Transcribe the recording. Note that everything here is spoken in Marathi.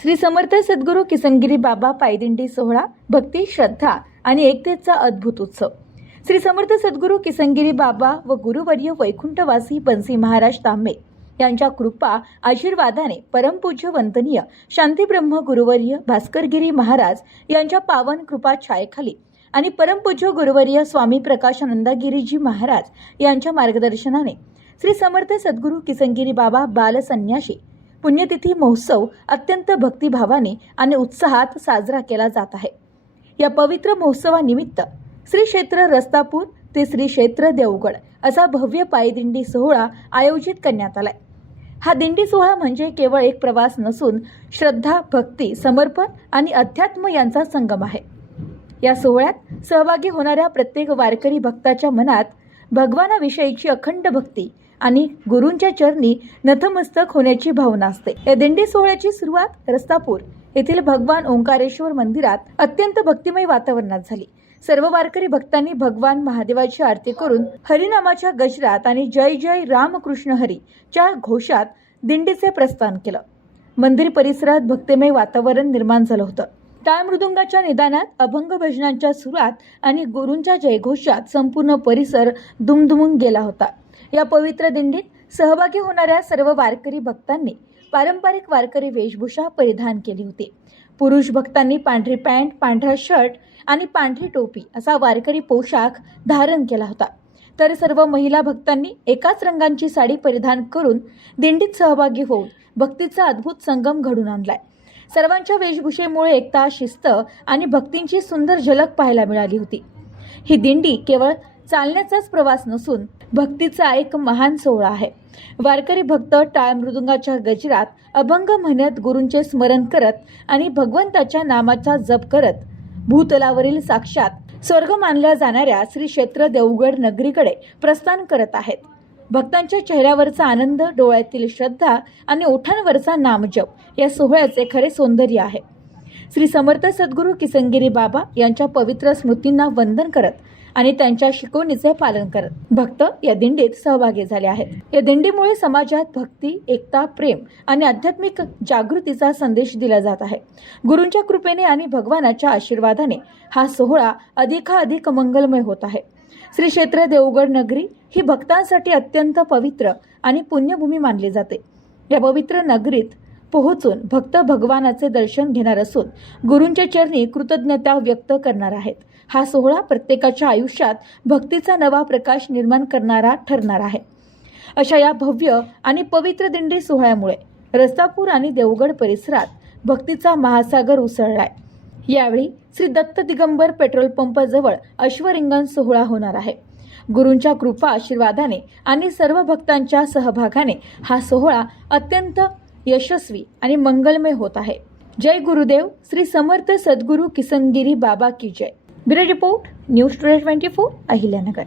श्री समर्थ सद्गुरू किसनगिरी बाबा पायदिंडी सोहळा, भक्ती, श्रद्धा आणि एकतेचा अद्भुत उत्सव। श्री समर्थ सद्गुरू किसनगिरी बाबा व गुरुवर्य वैकुंठवासी बन्सी महाराज तांबे यांच्या कृपा आशीर्वादाने परमपूज्य वंदनीय शांतीब्रह्म गुरुवर्य भास्करगिरी महाराज यांच्या पावन कृपा छायेखाली आणि परमपूज्य गुरुवर्य स्वामी प्रकाशानंदगिरीजी महाराज यांच्या मार्गदर्शनाने श्री समर्थ सद्गुरू किसनगिरी बाबा बाल संन्यासी पुण्यतिथी महोत्सव अत्यंत भक्तिभावाने आणि उत्साहात साजरा केला जात आहे। या पवित्र महोत्सवानिमित्त श्री क्षेत्र रस्तापूर ते श्री क्षेत्र देवगड असा भव्य पायदिंडी सोहळा आयोजित करण्यात आलाय। हा दिंडी सोहळा म्हणजे केवळ एक प्रवास नसून श्रद्धा, भक्ती, समर्पण आणि अध्यात्म यांचा संगम आहे। या सोहळ्यात सहभागी होणाऱ्या प्रत्येक वारकरी भक्ताच्या मनात भगवानाविषयीची अखंड भक्ती आणि गुरूंच्या चरणी नतमस्तक होण्याची भावना असते। या दिंडी सोहळ्याची सुरुवात रस्तापूर येथील भगवान ओंकारेश्वर मंदिरात अत्यंत भक्तिमय वातावरणात झाली। सर्व वारकरी भक्तांनी भगवान महादेवाची आरती करून हरिनामाच्या गजरात आणि जय जय रामकृष्ण हरी च्या घोषात दिंडीचे प्रस्थान केलं। मंदिर परिसरात भक्तिमय वातावरण निर्माण झालं होतं। टाळ मृदुंगाच्या निदानात, अभंग भजनांच्या सुरात आणि गुरूंच्या जयघोषात संपूर्ण परिसर दुमदुमून गेला होता। या पवित्र दिंडीत सहभागी होणाऱ्या सर्व वारकरी भक्तांनी पारंपरिक वारकरी वेशभूषा परिधान केली होती। पुरुष भक्तांनी पांढरी पॅन्ट, पांढरा शर्ट आणि पांढरी टोपी असा वारकरी पोशाख धारण केला होता, तर सर्व महिला भक्तांनी एकाच रंगाची साडी परिधान करून दिंडीत सहभागी होऊन भक्तीचा अद्भुत संगम घडून आणलाय। सर्वांच्या वेशभूषेमुळे एकता, शिस्त आणि भक्तींची सुंदर झलक पाहायला मिळाली होती। ही दिंडी केवळ चालण्याचाच प्रवास नसून भक्तीचा एक महान सोहळा आहे। वारकरी भक्त टाळ मृदुंगाच्या गजरात अभंग म्हणत, गुरूंचे स्मरण करत आणि भगवंताच्या नामाचा जप करत भूतलावरील साक्षात स्वर्ग मानल्या जाणाऱ्या श्री क्षेत्र देवगड नगरीकडे प्रस्थान करत आहेत। भक्तांच्या चेहऱ्यावरचा आनंद, डोळ्यातील श्रद्धा आणि ओठांवरचा नामजप या सोहळ्याचे खरे सौंदर्य आहे। श्री समर्थ सद्गुरू किसनगिरी बाबा यांच्या पवित्र स्मृतींना वंदन करत आणि त्यांच्या शिकवणीचे पालन करत भक्त या दिंडीत सहभागी झाले आहेत। या दिंडीमुळे समाजात भक्ती, एकता, प्रेम आणि आध्यात्मिक जागृतीचा संदेश दिला जात आहे। गुरूंच्या कृपेने आणि भगवानाच्या आशीर्वादाने हा सोहळा अधिकाधिक मंगलमय होत आहे। श्री क्षेत्र देवगड नगरी ही भक्तांसाठी अत्यंत पवित्र आणि पुण्यभूमी मानली जाते। या पवित्र नगरीत पोहोचून भक्त भगवानाचे दर्शन घेणार असून गुरूंच्या चरणी कृतज्ञता व्यक्त करणार आहेत। हा सोहळा प्रत्येकाच्या आयुष्यात भक्तीचा नवा प्रकाश निर्माण करणारा ठरणार आहे। अशा या भव्य आणि पवित्र दिंडी सोहळ्यामुळे रस्तापूर आणि देवगड परिसरात भक्तीचा महासागर उसळलाय। यावेळी श्री दत्त दिगंबर पेट्रोल पंप जवळ अश्वरिंगण सोहळा होणार आहे। गुरूंच्या कृपा आशीर्वादाने आणि सर्व भक्तांच्या सहभागाने हा सोहळा अत्यंत यशस्वी आणि मंगलमय होत आहे। जय गुरुदेव, श्री समर्थ सद्गुरू किसनगिरी बाबा की जय। Bureau report, news today 24, Ahilyanagar.